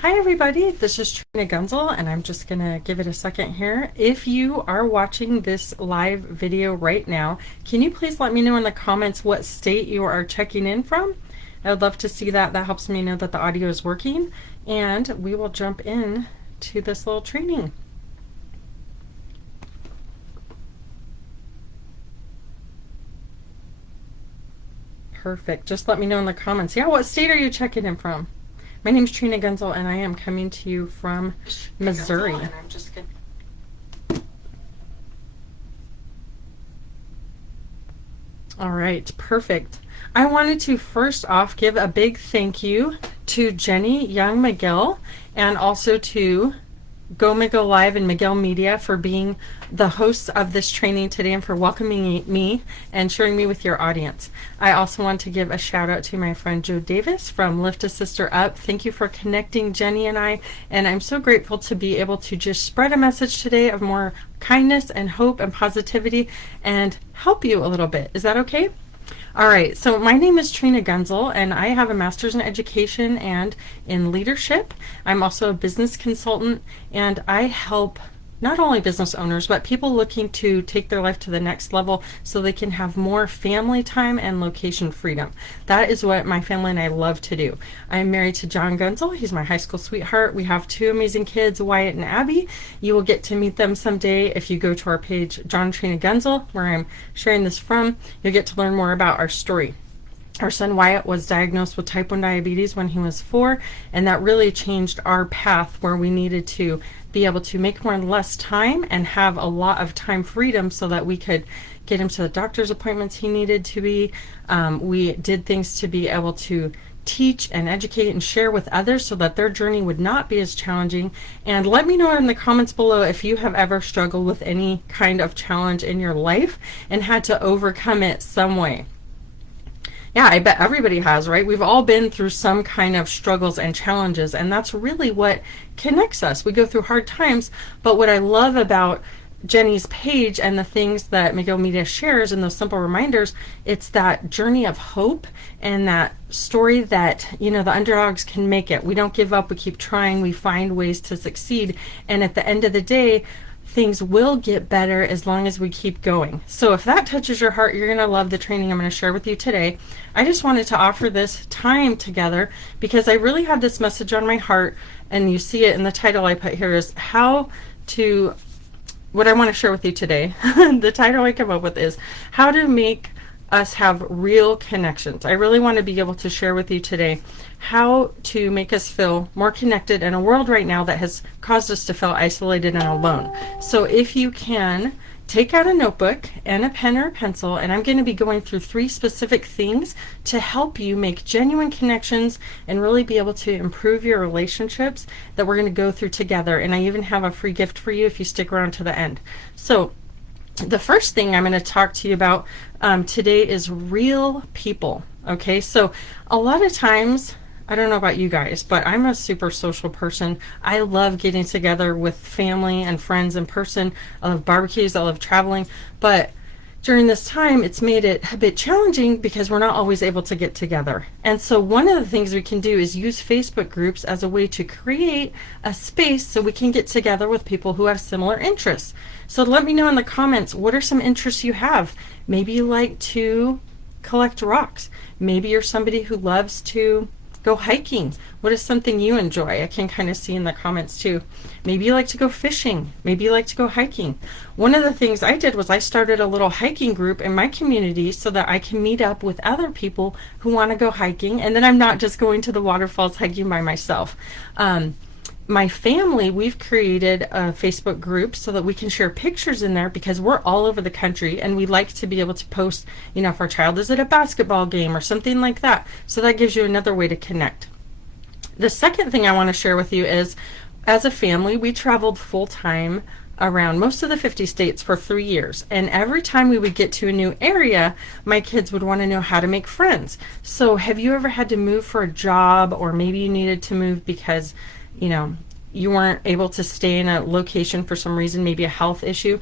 Hi everybody, this is Trina Gunzel and I'm just going to give it a second here. If you are watching this live video right now, can you please let me know in the comments what state you are checking in from? I would love to see that. That helps me know that the audio is working, and we will jump in to this little training. Perfect. Just let me know in the comments. Yeah, what state are you checking in from? My name is Trina Gunzel and I am coming to you from Missouri. And I'm just gonna... All right, perfect. I wanted to first off give a big thank you to Jenny Young McGill and also to Go McGill Live and McGill Media for being the hosts of this training today and for welcoming me and sharing me with your audience. I also want to give a shout out to my friend Joe Davis from Lift a Sister Up. Thank you for connecting Jenny and I, and I'm so grateful to be able to just spread a message today of more kindness and hope and positivity and help you a little bit. Is that okay? All right, so my name is Trina Gunzel and I have a master's in education and in leadership. I'm also a business consultant and I help not only business owners, but people looking to take their life to the next level so they can have more family time and location freedom. That is what my family and I love to do. I'm married to John Gunzel. He's my high school sweetheart. We have two amazing kids, Wyatt and Abby. You will get to meet them someday if you go to our page, John Trina Gunzel, where I'm sharing this from. You'll get to learn more about our story. Our son Wyatt was diagnosed with type 1 diabetes when he was 4, and that really changed our path where we needed to be able to make more and less time and have a lot of time freedom so that we could get him to the doctor's appointments he needed to be. We did things to be able to teach and educate and share with others so that their journey would not be as challenging. And let me know in the comments below if you have ever struggled with any kind of challenge in your life and had to overcome it some way. Yeah, I bet everybody has, right? We've all been through some kind of struggles and challenges, and that's really what connects us. We go through hard times, but what I love about Jenny's page and the things that McGill Media shares and those simple reminders, it's that journey of hope and that story that, you know, the underdogs can make it. We don't give up, we keep trying, we find ways to succeed, and at the end of the day, things will get better as long as we keep going. So if that touches your heart, you're going to love the training I'm going to share with you today. I just wanted to offer this time together because I really have this message on my heart, and you see it in the title I put here is what I want to share with you today. The title I came up with is how to make us have real connections. I really want to be able to share with you today how to make us feel more connected in a world right now that has caused us to feel isolated and alone. So if you can, take out a notebook and a pen or a pencil, and I'm going to be going through 3 specific things to help you make genuine connections and really be able to improve your relationships that we're going to go through together. And I even have a free gift for you if you stick around to the end. So the first thing I'm going to talk to you about today is real people. Okay, so a lot of times, I don't know about you guys, but I'm a super social person. I love getting together with family and friends in person. I love barbecues, I love traveling, but during this time, it's made it a bit challenging because we're not always able to get together. And so one of the things we can do is use Facebook groups as a way to create a space so we can get together with people who have similar interests. So let me know in the comments, what are some interests you have? Maybe you like to collect rocks. Maybe you're somebody who loves to go hiking. What is something you enjoy? I can kind of see in the comments too. Maybe you like to go fishing. Maybe you like to go hiking. One of the things I did was I started a little hiking group in my community so that I can meet up with other people who want to go hiking, and then I'm not just going to the waterfalls hiking by myself. My family, we've created a Facebook group so that we can share pictures in there because we're all over the country and we like to be able to post, you know, if our child is at a basketball game or something like that. So that gives you another way to connect. The second thing I want to share with you is, as a family, we traveled full-time around most of the 50 states for 3 years. And every time we would get to a new area, my kids would want to know how to make friends. So have you ever had to move for a job, or maybe you needed to move because, you know, you weren't able to stay in a location for some reason, maybe a health issue?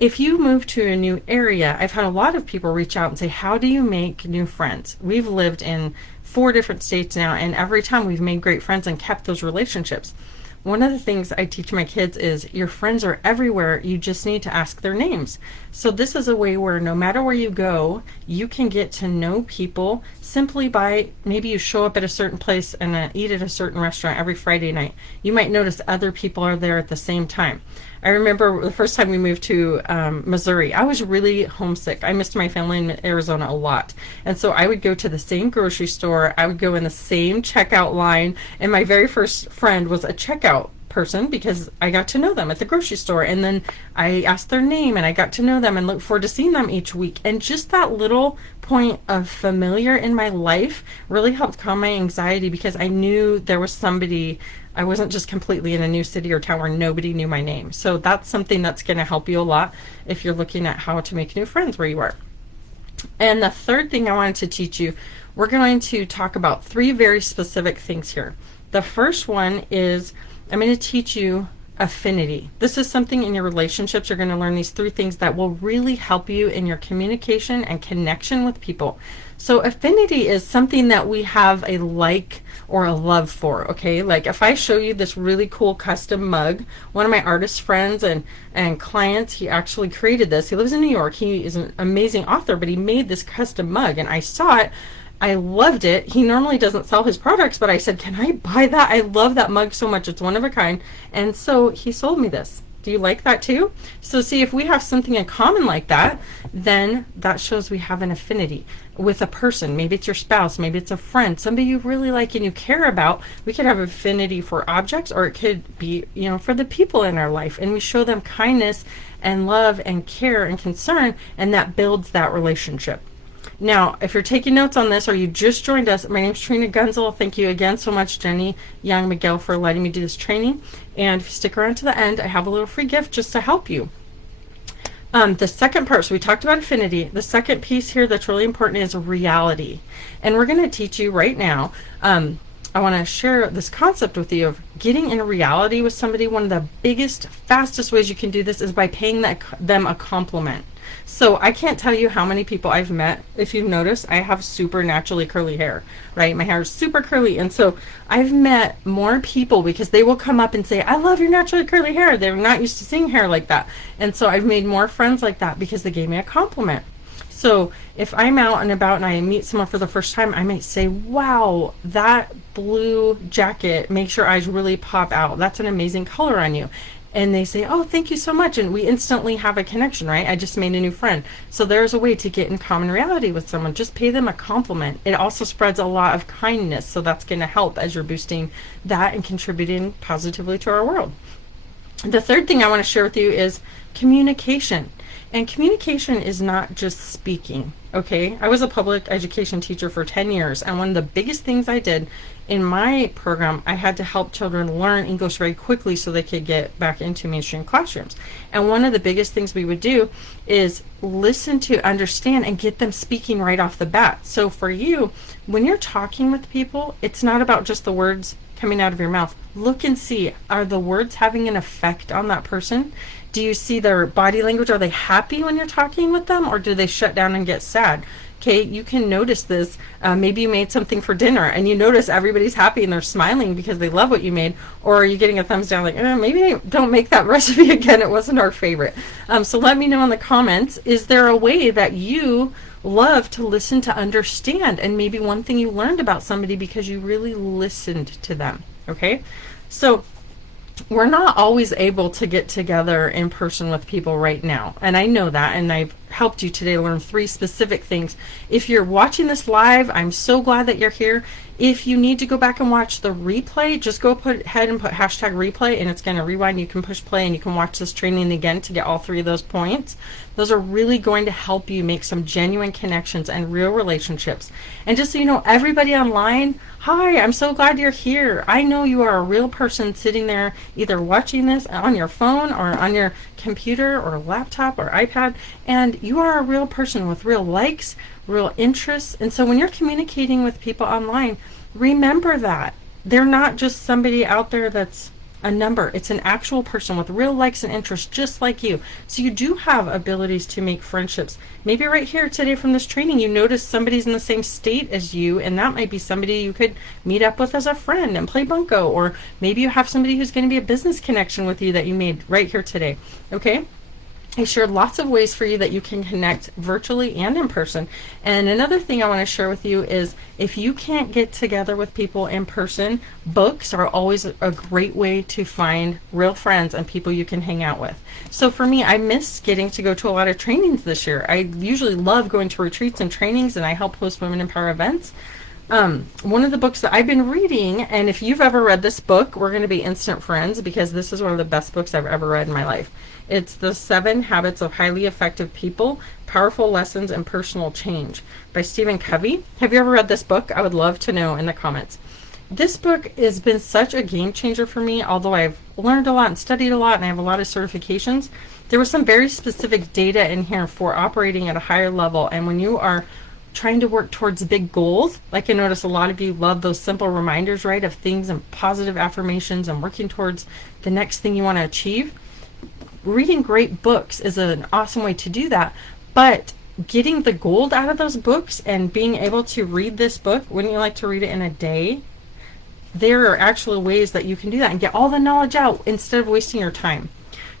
if you move to a new area, I've had a lot of people reach out and say, how do you make new friends? We've lived in 4 different states now, and every time we've made great friends and kept those relationships. One of the things I teach my kids is your friends are everywhere. You just need to ask their names. So this is a way where no matter where you go, you can get to know people simply by maybe you show up at a certain place and eat at a certain restaurant every Friday night. You might notice other people are there at the same time. I remember the first time we moved to Missouri, I was really homesick. I missed my family in Arizona a lot. And so I would go to the same grocery store. I would go in the same checkout line. And my very first friend was a checkout person because I got to know them at the grocery store. And then I asked their name and I got to know them and look forward to seeing them each week. And just that little point of familiar in my life really helped calm my anxiety because I knew there was somebody. I wasn't just completely in a new city or town where nobody knew my name. So that's something that's going to help you a lot if you're looking at how to make new friends where you are. And the third thing I wanted to teach you, we're going to talk about 3 very specific things here. The first one is I'm going to teach you affinity. This is something in your relationships. You're going to learn these 3 things that will really help you in your communication and connection with people. So affinity is something that we have a like or a love for, okay? Like if I show you this really cool custom mug, one of my artist friends and clients, he actually created this. He lives in New York. He is an amazing author, but he made this custom mug and I saw it. I loved it. He normally doesn't sell his products, but I said, can I buy that? I love that mug so much. It's one of a kind. And so he sold me this. Do you like that too? So see, if we have something in common like that, then that shows we have an affinity with a person. Maybe it's your spouse, maybe it's a friend, somebody you really like and you care about. We could have affinity for objects, or it could be, for the people in our life. And we show them kindness and love and care and concern, and that builds that relationship. Now, if you're taking notes on this or you just joined us, my name's Trina Gunzel. Thank you again so much, Jenny Young McGill, for letting me do this training. And if you stick around to the end, I have a little free gift just to help you. The second part, so we talked about affinity. The second piece here that's really important is reality. And we're going to teach you right now. I want to share this concept with you of getting in reality with somebody. One of the biggest, fastest ways you can do this is by paying them a compliment. So I can't tell you how many people I've met. If you've noticed, I have super naturally curly hair, right? My hair is super curly. And so I've met more people because they will come up and say, I love your naturally curly hair. They're not used to seeing hair like that. And so I've made more friends like that because they gave me a compliment. So if I'm out and about and I meet someone for the first time, I might say, wow, that blue jacket makes your eyes really pop out. That's an amazing color on you. And they say, oh, thank you so much. And we instantly have a connection, right? I just made a new friend. So there's a way to get in common reality with someone. Just pay them a compliment. It also spreads a lot of kindness. So that's going to help as you're boosting that and contributing positively to our world. The third thing I want to share with you is communication. And communication is not just speaking, okay? I was a public education teacher for 10 years, and one of the biggest things I did in my program, I had to help children learn English very quickly so they could get back into mainstream classrooms. And one of the biggest things we would do is listen to understand and get them speaking right off the bat. So for you, when you're talking with people, it's not about just the words coming out of your mouth. Look and see, are the words having an effect on that person? Do you see their body language? Are they happy when you're talking with them, or do they shut down and get sad? Okay, you can notice this. Maybe you made something for dinner and you notice everybody's happy and they're smiling because they love what you made, or are you getting a thumbs down like, maybe don't make that recipe again, it wasn't our favorite. So let me know in the comments, is there a way that you love to listen to understand, and maybe one thing you learned about somebody because you really listened to them? Okay, so we're not always able to get together in person with people right now. And I know that, and I've helped you today learn 3 specific things. If you're watching this live, I'm so glad that you're here. If you need to go back and watch the replay, just go ahead and put hashtag replay, and it's going to rewind. You can push play and you can watch this training again to get all 3 of those points. Those are really going to help you make some genuine connections and real relationships. And just so you know, everybody online, hi, I'm so glad you're here. I know you are a real person sitting there either watching this on your phone or on your computer or laptop or iPad, and you are a real person with real likes, real interests. And so when you're communicating with people online, remember that they're not just somebody out there that's a number. It's an actual person with real likes and interests just like you. So you do have abilities to make friendships. Maybe right here today from this training, you notice somebody's in the same state as you, and that might be somebody you could meet up with as a friend and play bunco. Or maybe you have somebody who's going to be a business connection with you that you made right here today. Okay? I shared lots of ways for you that you can connect virtually and in person. And another thing I want to share with you is if you can't get together with people in person, books are always a great way to find real friends and people you can hang out with. So for me, I missed getting to go to a lot of trainings this year. I usually love going to retreats and trainings, and I help host Women in Power events. One of the books that I've been reading, and if you've ever read this book, we're going to be instant friends because this is one of the best books I've ever read in my life. It's The 7 Habits of Highly Effective People, Powerful Lessons and Personal Change by Stephen Covey. Have you ever read this book? I would love to know in the comments. This book has been such a game changer for me, although I've learned a lot and studied a lot and I have a lot of certifications. There was some very specific data in here for operating at a higher level, and when you are trying to work towards big goals, like I notice a lot of you love those simple reminders, right, of things and positive affirmations and working towards the next thing you want to achieve. Reading great books is an awesome way to do that, but getting the gold out of those books and being able to read this book, wouldn't you like to read it in a day? There are actual ways that you can do that and get all the knowledge out instead of wasting your time.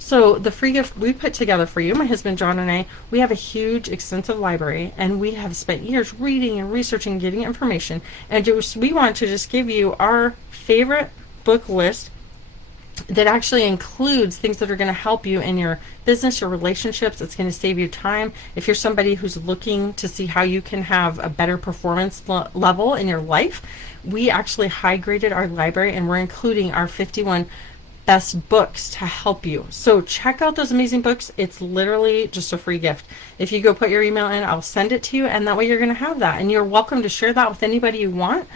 So the free gift we put together for you, my husband John and I, we have a huge, extensive library, and we have spent years reading and researching and getting information. And we want to just give you our favorite book list that actually includes things that are going to help you in your business, your relationships. It's going to save you time. If you're somebody who's looking to see how you can have a better performance level in your life, we actually high graded our library, and we're including our 51 best books to help you. So check out those amazing books. It's literally just a free gift. If you go put your email in, I'll send it to you, and that way you're going to have that. And you're welcome to share that with anybody you want.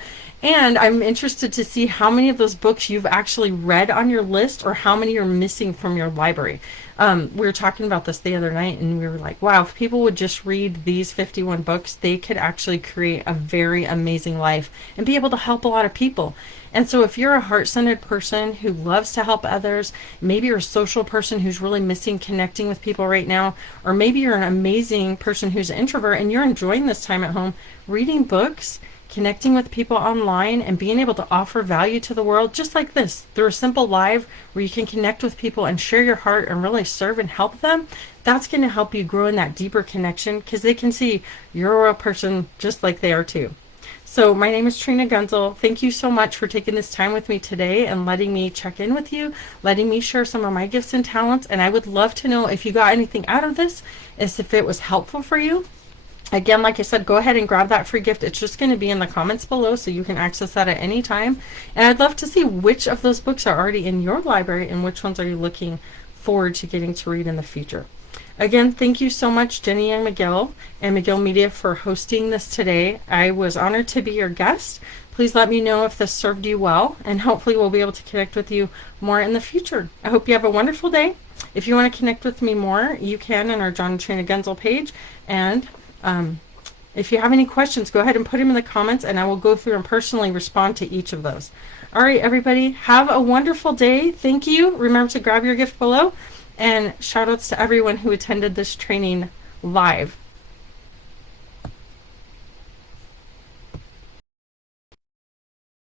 And I'm interested to see how many of those books you've actually read on your list or how many you're missing from your library. We were talking about this the other night, and we were like, wow, if people would just read these 51 books, they could actually create a very amazing life and be able to help a lot of people. And so if you're a heart-centered person who loves to help others, maybe you're a social person who's really missing connecting with people right now, or maybe you're an amazing person who's an introvert and you're enjoying this time at home, reading books, connecting with people online, and being able to offer value to the world just like this through a simple live where you can connect with people and share your heart and really serve and help them, that's going to help you grow in that deeper connection because they can see you're a real person just like they are too. So my name is Trina Gunzel. Thank you so much for taking this time with me today and letting me check in with you, letting me share some of my gifts and talents. And I would love to know if you got anything out of this, as if it was helpful for you. Again, like I said, go ahead and grab that free gift. It's just going to be in the comments below, so you can access that at any time. And I'd love to see which of those books are already in your library and which ones are you looking forward to getting to read in the future. Again, thank you so much, Jenny and McGill Media, for hosting this today. I was honored to be your guest. Please let me know if this served you well, and hopefully we'll be able to connect with you more in the future. I hope you have a wonderful day. If you want to connect with me more, you can on our John and Trina Gunzel page. And if you have any questions, go ahead and put them in the comments, and I will go through and personally respond to each of those. All right, everybody, have a wonderful day. Thank you. Remember to grab your gift below. And shout outs to everyone who attended this training live.